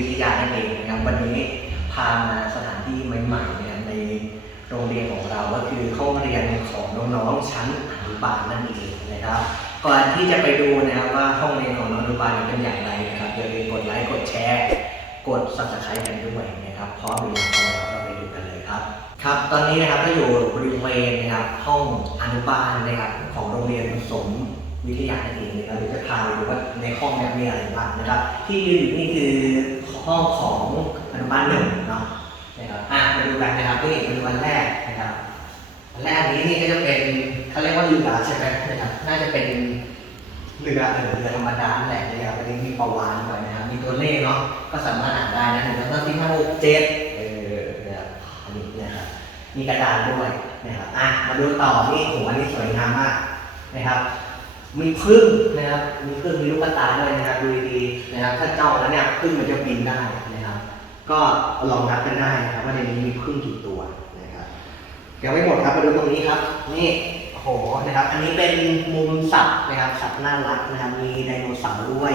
ิทยานั่นเองนะครับวันนี้พามาสถานที่ใหม่ๆเนี่ยในโรงเรียนของเราก็คือห้องเรียนของน้องๆชั้นอนุบาลนั่นเองนะครับ ก่อนที่จะไปดูนะครับว่าห้องเรียนของน้องอนุบาลเป็นอย่างไรนะครับอย่าลืมกดไลค์กดแชร์ กด subscribe กันด้วยนะครับพร้อมหรือยังพร้อมแล้วเราไปดูกันเลยครับครับตอนนี้นะครับก็อยู่บริเวณนะครับห้องอนุบาลนะครับของโรงเรียนสมวิทยานั่นเองนะครับเดี๋ยวจะพาไปดูว่าในห้องนี่ยมีอะไรบ้างนะครับ ที่ยืนอยู่นี่คือ ห้องของอนุบาลหนึ่งเนาะนะครับอะมาดูกันนะครับนี่เป็นวันแรกนะครับวันแรกนี้นี่ก็จะเป็นเขาเรียกว่าเรือใช่ไหมนะครับน่าจะเป็นเรือเออเรือธรรมดาแหละนะครับอันนี้มีประวานด้วยนะครับมีตัวเลขเนาะก็สามารถอ่านได้นะหนึ่งสองสามสี่ห้าหกเจ็ดเออนะครับอันนี้นะครับมีกระดานด้วยนะครับอะมาดูต่อนี่โหอันนี้สวยงามมากนะครับ มีพึ่งนะครับ มีพึ่งมีลูกตาด้วยนะครับดูดีๆนะครับ ถ้าเจ้าแล้วเนี่ยพึ่งมันจะบินได้นะครับ ก็ลองนับกันได้นะครับว่าในนี้มีพึ่งกี่ตัวนะครับยังไม่หมดครับมาดูตรงนี้ครับนี่โอ้โหนะครับ อันนี้เป็นมุมสัตว์นะครับสัตว์น่ารักนะครับ มีไดโนเสาร์ด้วย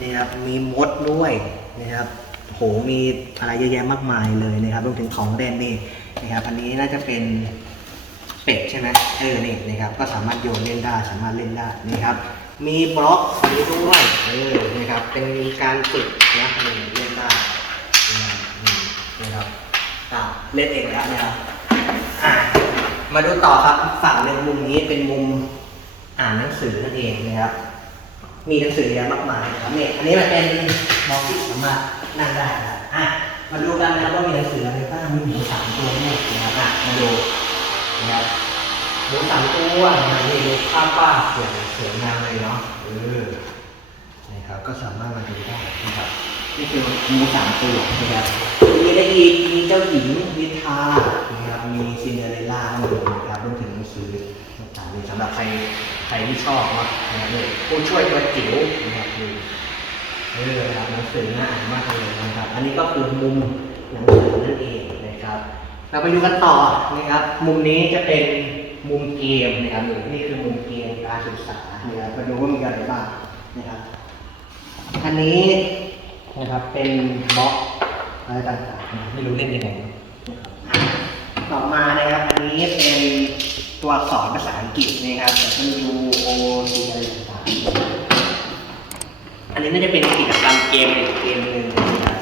นะครับมีมดด้วยนะครับโหมีอะไรเยอะแยะมากมายเลยนะครับรวมถึงของเล่นนี่นะครับ อันนี้น่าจะเป็น เป็ดใช่ไหมเออนี่นะครับก็สามารถโยนเล่นได้สามารถเล่นได้นี่ครับ มีบล็อกอันนี้ด้วยเออนะครับเป็นการฝึกนะนี่เล่นได้นะครับนี่นะครับอะเล่นเองแล้วนะครับอะมาดูต่อครับฝั่งหนึ่งมุมนี้เป็นมุมอ่านหนังสือนั่นเองนะครับ มีหนังสือเยอะมากมายนะครับเนี่ยอันนี้มันเป็นมองที่สามารถนั่งได้นะครับอะมาดูกันนะครับว่ามีหนังสืออะไรบ้างมีหมูสามตัวด้วยนะครับอะมาดู นะครับหมูสามตัวนะนี่ดูภาพวาสวยสวยงามเลยเนาะเออนะครับก็สามารถมาดูได้นะครับนี่คือหมูสามตัวนะครับมีอะไรอีมีเจ้าหญิงนิทานะครับมีซินเดอเรลล่าหมดเลยนะครับรวมถึงหนังสือต่างๆสำหรับใครใครที่ชอบเนาะนะครับนี่ผู้ช่วยตัวจิ๋วนะครับนี่เออครับหนังสือน่าอ่านมากเลยนะครับ อันนี้ก็คือมุมหนังสือนั่นเองนะครับ เราไปดูกันต่อนะครับ มุมนี้จะเป็นมุมเกมนะครับนี่นี่คือมุมเกมการศึกษานะครับมาดูว่ามีอะไรบ้างนะครับ อันนี้นะครับเป็นบล็อกอะไรต่างๆนไม่รู้เล่นยังไงต่อมานะครับ อันนี้เป็นตัวอักษรภาษาอังกฤษนะครับแต่เป็น U O C อะไรต่างๆอันนี้น่าจะเป็นกิจกรรมเกมอีกเกมหนึ่ง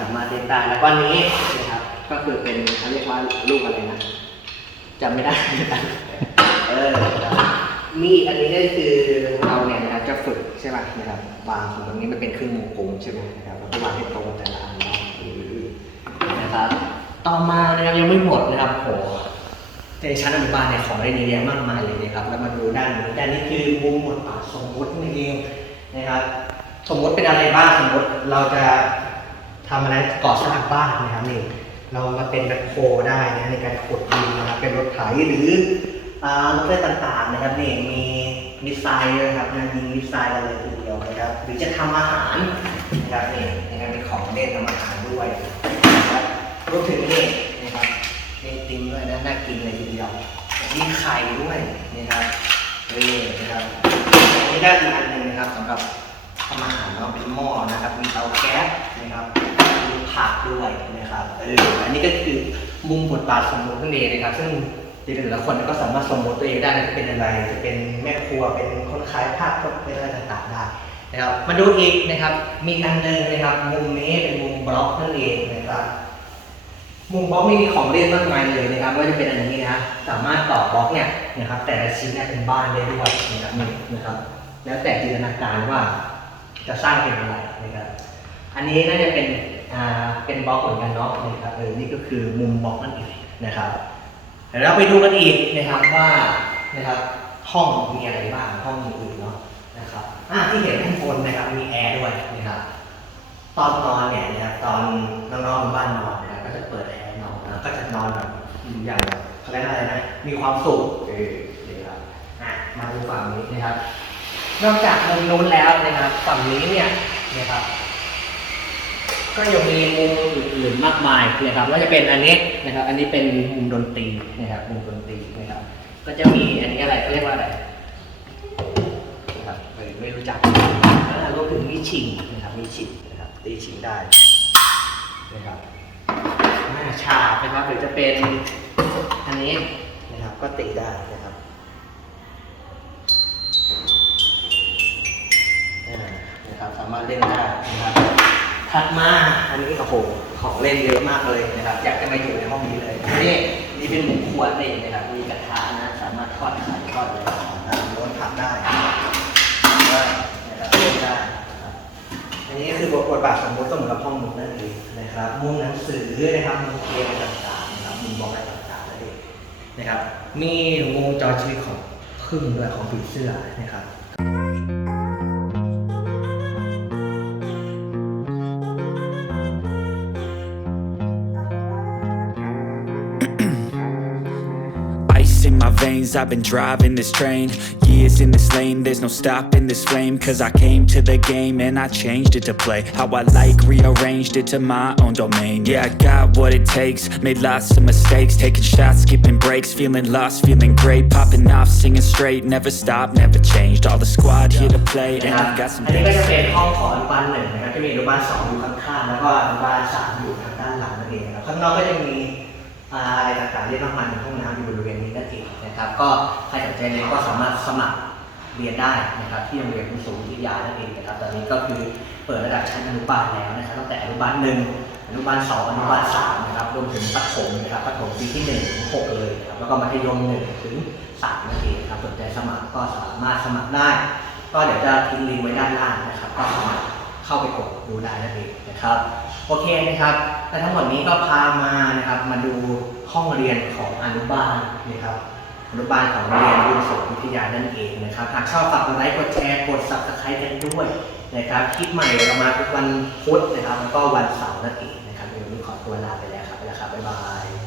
สามารถเล่นได้แล้วก็อันนี้นะ ก็คือเป็นเขาเรียกว่าลูกอะไรนะจำไม่ได้ เออมีดอันนี้ก็คือเราเนี่ยนะครับจะฝึกใช่ไหมนะครับวางตรงนี้มันเป็นเครื่องวงกลมใช่ไหมนะครับแล้วก็วางให้ตรงแต่ละอันเนาะนะครับ ต่อมานะครับยังไม่หมดนะครับโหในชั้นอนุบาลเนี่ยของได้เยอะแยะมากมายเลยนะครับ แล้วมาดูด้านนี้ด้านนี้คือมุมบทบาทสมมตินั่นเองนะครับ สมมติเป็นอะไรบ้างสมมติเราจะทำอะไรก่อสร้างบ้านนะครับนี่ เรามาเป็นแบคโฮได้นะในการขุดดินนะครับเป็นรถไถหรือรถเล่นต่างๆนะครับนี่มีมิสไซล์นะครับนะยิงมิสไซล์กันเลยทีเดียวนะครับ หรือจะทำอาหารนะครับนี่นะครับมีของเล่นทำอาหารด้วยนะครับรวมถึงนี่นะครับมีไอติมด้วยนะน่ากินเลยทีเดียวมีไข่ด้วยนะครับนี่นะครับอันนี้ก็อีกอันหนึ่งนะครับสำหรับทำอาหารเนาะเป็นหม้อนะครับ มีเตาแก๊สนะครับ เอออันนี้ก็คือมุมบทบาทสมมตินั่นเองนะครับ ซึ่งแต่ละคนก็สามารถสมมติตัวเองได้จะเป็นอะไร จะเป็นแม่ครัว เป็นคนขายผักก็เป็นอะไรต่างๆได้นะครับ มาดูอีกนะครับ มีอันหนึ่งนะครับ มุมนี้เป็นมุมบล็อกนั่นเองนะครับ มุมบล็อกนี่มีของเล่นมากมายเลยนะครับไม่ว่าจะเป็นอันนี้นะสามารถต่อบล็อกเนี่ยนะครับ แต่ละชิ้นเนี่ยเป็นบ้านได้ด้วยนะครับนี่นะครับ แล้วแต่จินตนาการว่าจะสร้างเป็นอะไรนะครับ อันนี้น่าจะเป็น เป็นบล็อกเหมือนกันเนาะนะครับเออนี่ก็คือมุมบล็อกนั่นเองนะครับเดี๋ยวเราไปดูกันอีกนะครับว่านะครับห้องมีอะไรบ้างห้องอื่นๆเนาะนะครับอ่าที่เห็นข้างบนนะครับมีแอร์ด้วยนะครับตอนนอนเนี่ยนะครับตอนน้องๆบ้านนอนนะครับก็จะเปิดแอร์นอนแล้วก็จะนอนแบบอย่างเขาเรียกอะไรนะมีความสุขเออนะครับอะมาดูฝั่งนี้นะครับ นอกจากมุมนู้นแล้วนะครับฝั่งนี้เนี่ยนะครับ ก็ยังมีมุมอื่นๆมากมายนะครับว่าจะเป็นอันนี้นะครับ อันนี้เป็นมุมดนตรีนะครับมุมดนตรีนะครับ ก็จะมีอันนี้อะไรเขาเรียกว่าอะไรนะครับไม่รู้จักอ่ารวมถึงมีชิงนะครับมีชิงนะครับตีชิงได้นะครับหน้าฉาบนะครับหรือจะเป็นอันนี้นะครับก็ตีได้นะครับอ่นะครับสามารถเล่นได้นะครับ ถัดมาอันนี้โอ้โหของเล่นเยอะมากเลยนะครับ อยากจะมาอยู่ในห้องนี้เลยนี่นี่เป็นหมูขวดเองนะครับ มีกระทะนะ สามารถทอดไข่ทอดอะไรต่างๆโน้นพับได้ก็นะครับเล่นได้นะครับอันนี้คือบทบาทสมมติสมมติกับห้องมุกนั่นเองนะครับ มุมหนังสือนะครับมุมเกมต่างๆนะครับมุมบล็อกอะไรต่างๆนั่นเองนะครับ มีวงจรชีวิตของพึ่งด้วยของผีเสื้อนะครับ in my veins, I've been driving this train Years in this lane, there's no stopping this flame Cause I came to the game and I changed it to play How I like, rearranged it to my own domain Yeah, I got what it takes, made lots of mistakes Taking shots, skipping breaks, feeling lost, feeling great Popping off, singing straight, never stopped, never changed All the squad here to play and นะครับ I've got some อันนี้ก็ things จะเป็นห้องของอนุบาลหนึ่งนะครับจะมีอนุบาลสองอยู่ข้างๆแล้วก็อนุบาลสามอยู่ทางด้านหลังนั่นเองนะครับข้างนอกก็จะมีอ่ าอะไรต่างๆเรียกน้ำมันห้องน้ำอยู่บริเวณนี้นั่นเองนะครับ ก็ใครสนใจเนี่ยก็สามารถสมัครเรียนได้นะครับ ที่โรงเรียนสูงวิทยานั่นเองนะครับ ตอนนี้ก็คือเปิดระดับชั้นอนุบาลแล้วนะครับตั้งแต่อนุบาลหนึ่งอนุบาลสองอนุบาลสามนะครับรวมถึงประถมนะครับประถมปีที่หนึ่งถึงหกเลยนะครับแล้วก็มัธยมหนึ่งถึงสามนั่นเองครับสนใจสมัครก็สามารถสมัครได้ ก็เดี๋ยวจะทิ้งลิงก์ไว้ด้านล่างนะครับ ก็สามารถเข้าไปกดดูได้นั่นเองนะครับโอเคนะครับและทั้งหมดนี้ก็พามานะครับมาดู ห้องเรียนของอนุบาลนะครับอนุบาลของโรงเรียนบุญสงวิทยานั่นเองนะครับหากชอบฝากกดไลค์กดแชร์กด subscribe กันด้วยนะครับคลิปใหม่เรามาทุกวันพุธนะครับแล้วก็วันเสาร์นั่นเองนะครับเดี๋ยววันนี้ขอตัวลาไปแล้วครับไปแล้วครับบ๊ายบาย